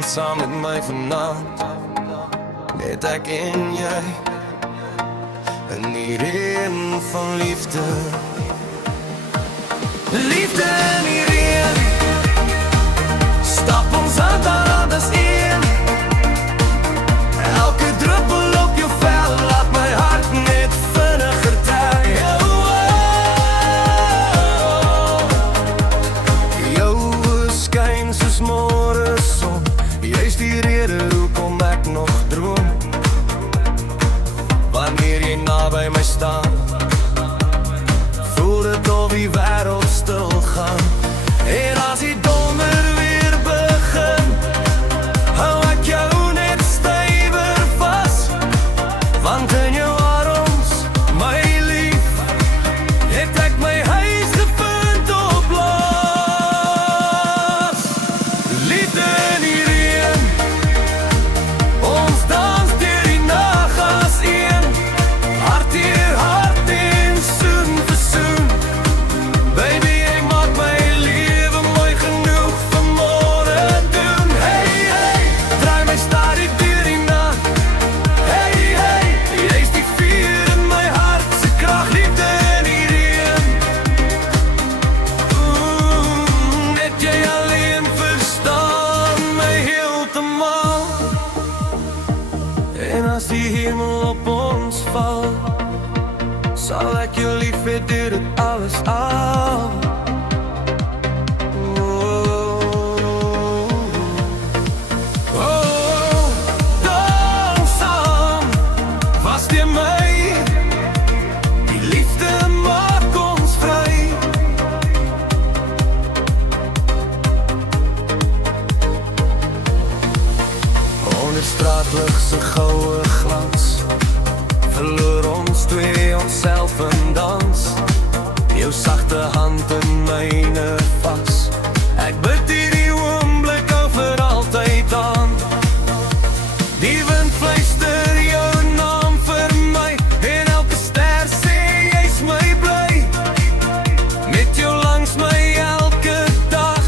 dans saam met my vanaand. Net ek en jy in die reën van liefde. Liefde in die reën, stap ons hand aan hand as een. Elke druppel op jou vel laat my hart net vinniger tel. Jou skyn soos môre son, jy's die rede hoekom ek nog droom. Wanneer jy naby my staan, voel dit of die wêreld stil gaan. En as die donder weer begin, hou ek jou net stywer vas. Want in jou arms, my lief, het ek my huis gevind op plaas. Liefde in die reën, ons dans deur die nag as een. Hart hier hart en soen vir soen. Baby, jy maak my lewe mooi genoeg vir môre doen. Hey, hey, draai my stadig deur die nag. Hey, hey, jy's die vuur in my hart se krag. Liefde in die reën, net jy alleen verstaan my heeltemal. En as die hemel op ons val, sal ek jou lief hê deur dit alles al. Dans saam, vas teen my, die liefde maak ons vry. Onder straatlig se goue glans, verloor ons twee onsself in dans. Jou sagte hand in myne vas, ek bid hierdie oomblik hou vir altyd aan. Die wind fluister jou naam vir my, en elke ster sê jy's my bly. Met jou langs my elke dag,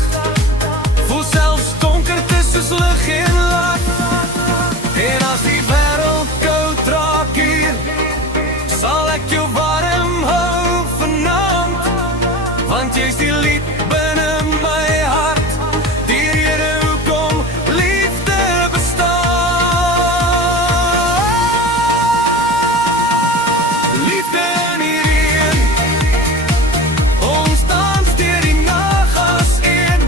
voel selfs donkerte soos lig en lag. En as die wêreld koud raak hier, sal ek jou warm hou vanaand. Want jy's die lied binne my hart, die rede hoekom liefde bestaan. Liefde in die reën, ons dans deur die nag as een.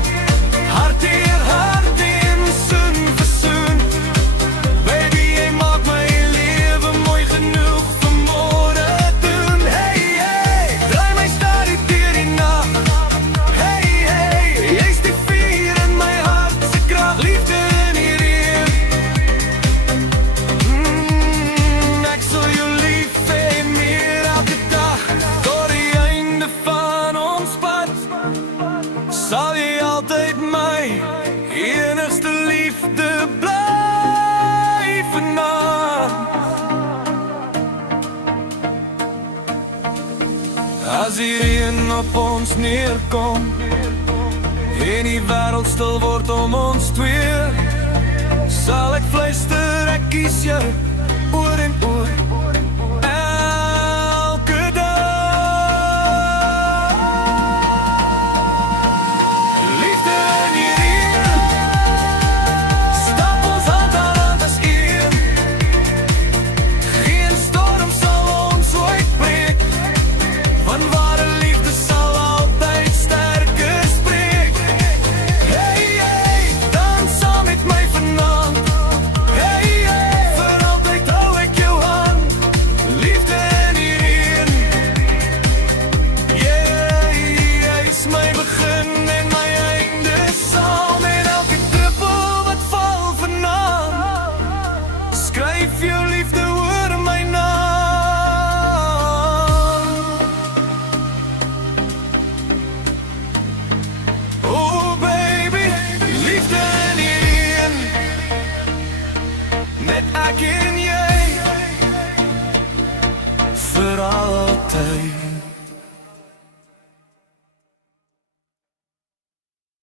Hart hier hart en soen vir soen. Baby, jy maak my lewe mooi genoeg vir môre doen. Hey, hey, draai my stadig deur die nag. Hey, hey, jy's die vuur in my hart se krag. Liefde in die reën, ek sal jou lief hê meer elke dag. Tot die einde van ons pad, sal jy altyd my enigste liefde bly vanaand. As die reën op ons neerkom, en die wêreld stil word om ons twee, sal ek fluister, ek kies jou oor en oor, elke dag. Liefde in die reën, stap ons hand aan hand as een. Geen storm sal ons ooit breek, want ware liefde sal altyd sterker spreek. Hey, hey, dans saam met my vanaand. Hey, hey, vir altyd hou ek jou hand. Liefde in die reën, jy's my begin en my einde saam. En elke druppel wat val vanaand, skryf jou liefde oor my naam. Oh baby, liefde in die reën, net ek en jy vir altyd.